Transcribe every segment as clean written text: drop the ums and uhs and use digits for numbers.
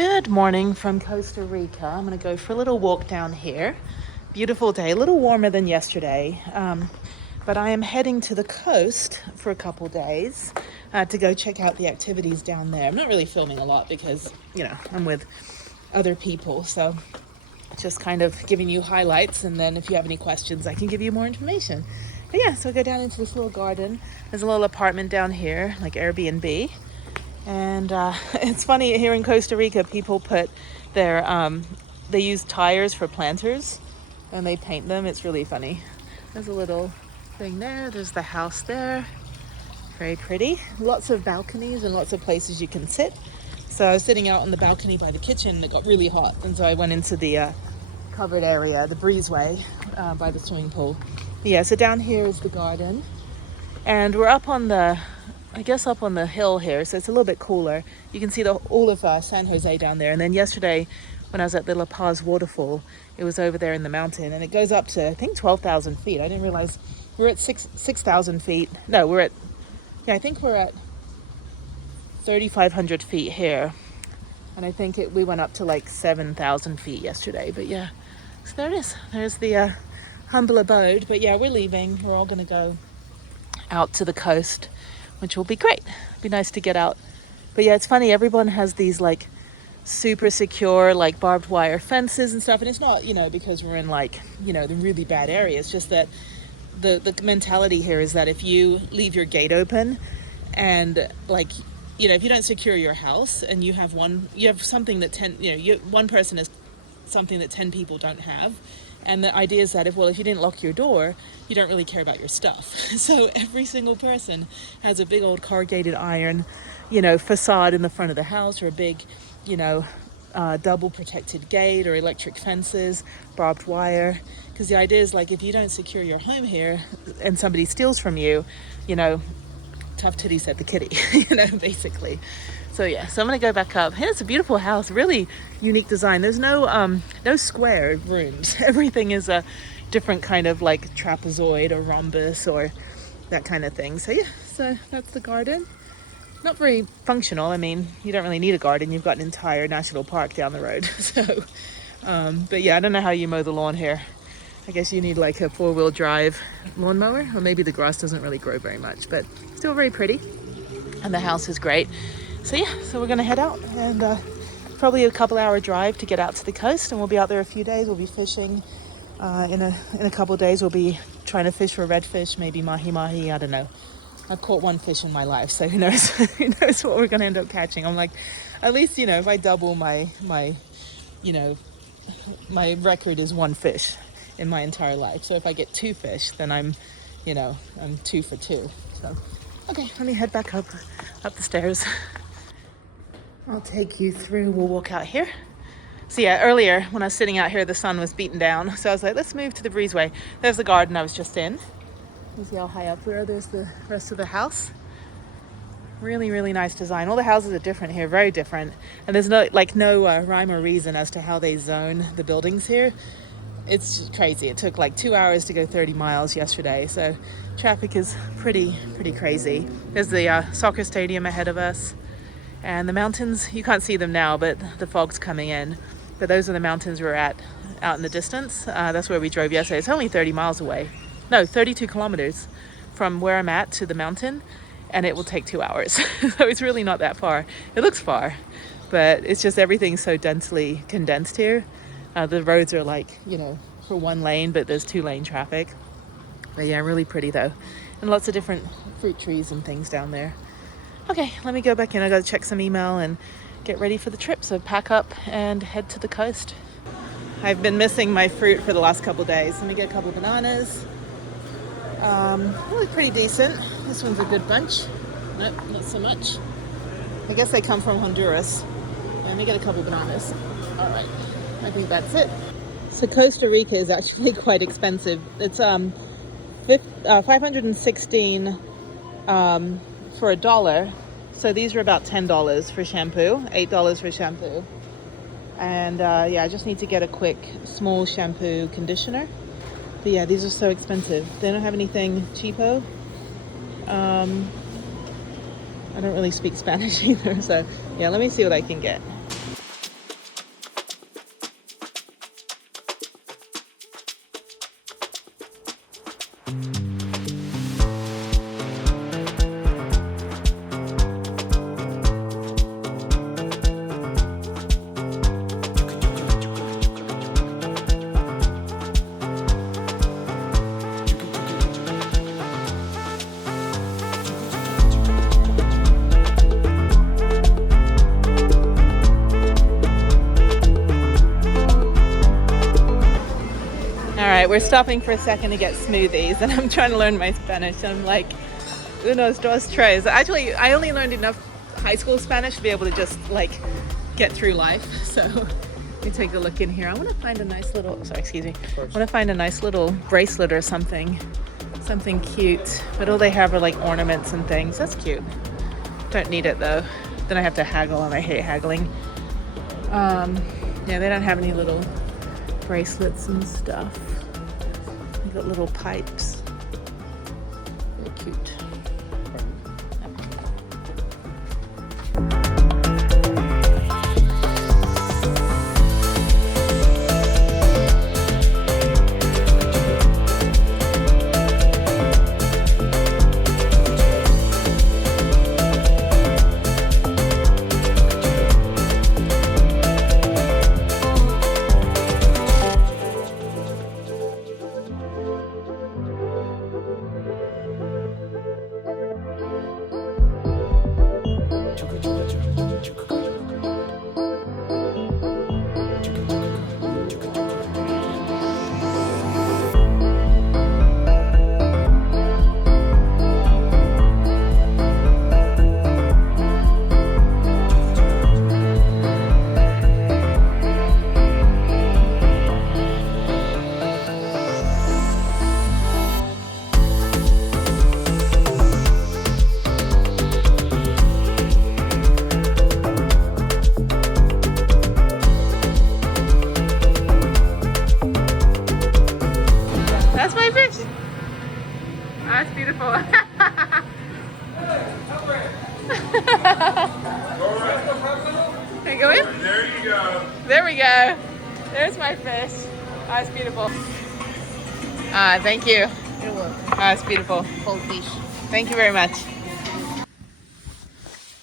Good morning from Costa Rica. I'm going to go for a little walk down here. Beautiful day, a little warmer than yesterday, but I am heading to the coast for a couple days to go check out the activities down there. I'm not really filming a lot because, I'm with other people, so just kind of giving you highlights, and then if you have any questions, I can give you more information. But yeah, so I go down into this little garden. There's a little apartment down here, like Airbnb. And it's funny, here in Costa Rica, people put their, they use tires for planters and they paint them. It's really funny. There's a little thing there. There's the house there. Very pretty. Lots of balconies and lots of places you can sit. So I was sitting out on the balcony by the kitchen and it got really hot. And so I went into the covered area, the breezeway by the swimming pool. Yeah, so down here is the garden. And we're up on the hill here, so it's a little bit cooler. You can see all of San Jose down there. And then yesterday, when I was at the La Paz waterfall, it was over there in the mountain, and it goes up to, I think, 12,000 feet. I didn't realize we're at 6,000 feet. No, I think we're at 3,500 feet here. And I think we went up to like 7,000 feet yesterday. But yeah, so there it is. There's the humble abode. But yeah, we're leaving. We're all going to go out to the coast, which will be great. It'd be nice to get out. But yeah, it's funny, everyone has these like super secure like barbed wire fences and stuff, and it's not, because we're in like, the really bad area. It's just that the mentality here is that if you leave your gate open and like, if you don't secure your house and you have something that one person is something that 10 people don't have. And the idea is that if you didn't lock your door, you don't really care about your stuff. So every single person has a big old corrugated iron, facade in the front of the house, or a big, double protected gate, or electric fences, barbed wire. Because the idea is like, if you don't secure your home here and somebody steals from you, tough titties at the kitty, basically. So yeah, so I'm gonna go back up. Hey, it's a beautiful house, really unique design. There's no square rooms. Everything is a different kind of like trapezoid or rhombus or that kind of thing. So yeah, so that's the garden. Not very functional. I mean, you don't really need a garden. You've got an entire national park down the road. So, but yeah, I don't know how you mow the lawn here. I guess you need like a 4-wheel drive lawnmower, or maybe the grass doesn't really grow very much, but still very pretty. And the house is great. So yeah, so we're gonna head out, and probably a couple-hour drive to get out to the coast, and we'll be out there a few days. We'll be fishing in a couple of days. We'll be trying to fish for redfish, maybe mahi-mahi, I don't know. I've caught one fish in my life, so who knows who knows what we're gonna end up catching. I'm like, at least, if I double my record is one fish in my entire life. So if I get 2 fish, then I'm 2 for 2. So okay, let me head back up the stairs. I'll take you through. We'll walk out here. So yeah, earlier when I was sitting out here, the sun was beating down. So I was like, let's move to the breezeway. There's the garden I was just in. You see how high up we are? There's the rest of the house. Really, really nice design. All the houses are different here, very different. And there's no rhyme or reason as to how they zone the buildings here. It's crazy. It took like 2 hours to go 30 miles yesterday. So traffic is pretty crazy. There's the soccer stadium ahead of us. And the mountains, you can't see them now, but the fog's coming in. But those are the mountains we're at out in the distance. That's where we drove yesterday. It's only 30 miles away. No, 32 kilometers from where I'm at to the mountain. And it will take 2 hours. So it's really not that far. It looks far, but it's just everything's so densely condensed here. The roads are like, for 1 lane, but there's 2-lane traffic. But yeah, really pretty though. And lots of different fruit trees and things down there. Okay, let me go back in. I gotta check some email and get ready for the trip. So pack up and head to the coast. I've been missing my fruit for the last couple days. Let me get a couple of bananas. They look pretty decent. This one's a good bunch. Nope, not so much. I guess they come from Honduras. Let me get a couple of bananas. All right, I think that's it. So Costa Rica is actually quite expensive. It's 516 for $1. So these are about $10 for shampoo, $8 for shampoo. And yeah, I just need to get a quick small shampoo conditioner. But yeah, these are so expensive. They don't have anything cheapo. I don't really speak Spanish either, so yeah, let me see what I can get. right, we're stopping for a second to get smoothies, and I'm trying to learn my Spanish. I'm like, unos, dos, tres. Actually, I only learned enough high school Spanish to be able to just like get through life. So let me take a look in here. I want to find a nice little, sorry, excuse me. I want to find a nice little bracelet or something cute. But all they have are like ornaments and things. That's cute. Don't need it though. Then I have to haggle, and I hate haggling. Yeah, they don't have any little bracelets and stuff. They got little pipes. Very cute. That's my fish. That's beautiful. Can I go in? There you go. There we go. There's my fish. That's beautiful. Thank you. You're welcome. That's beautiful. Whole fish. Thank you very much.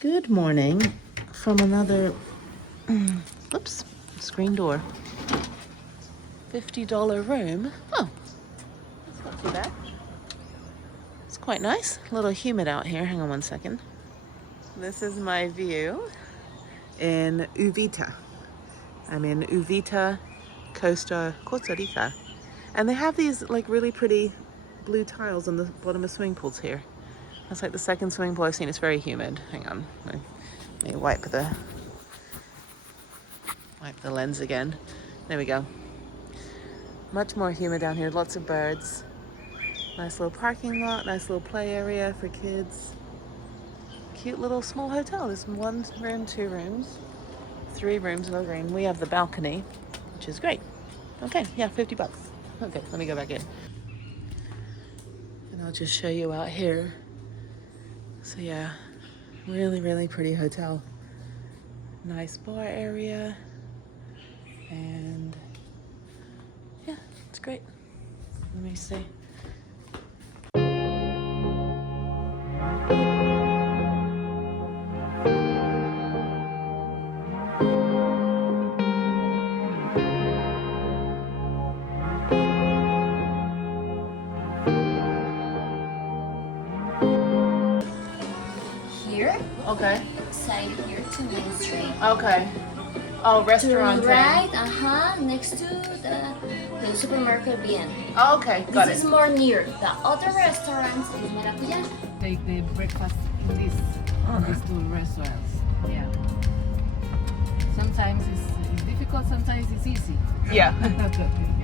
Good morning from another, oops, screen door. $50 room. Oh, that's not too bad. It's quite nice. A little humid out here. Hang on one second. This is my view in Uvita. I'm in Uvita, Costa Rica. And they have these like really pretty blue tiles on the bottom of swimming pools here. That's like the second swimming pool I've seen. It's very humid. Hang on. Let me wipe the lens again. There we go. Much more humid down here. Lots of birds. Nice little parking lot. Nice little play area for kids. Cute little small hotel. There's 1 room, 2 rooms, 3 rooms, no room. We have the balcony, which is great. Okay, yeah, $50. Okay, let me go back in. And I'll just show you out here. So yeah, really, really pretty hotel. Nice bar area. And yeah, it's great. Let me see. Here, Okay. side here to Main Street. Okay. Oh, To restaurant. the right, next to the supermarket bien. Oh, okay, got This it. is more near. The other restaurants is Maracuyá. Take the breakfast in these 2 restaurants. Yeah. Sometimes it's difficult, sometimes it's easy. Yeah. Yeah.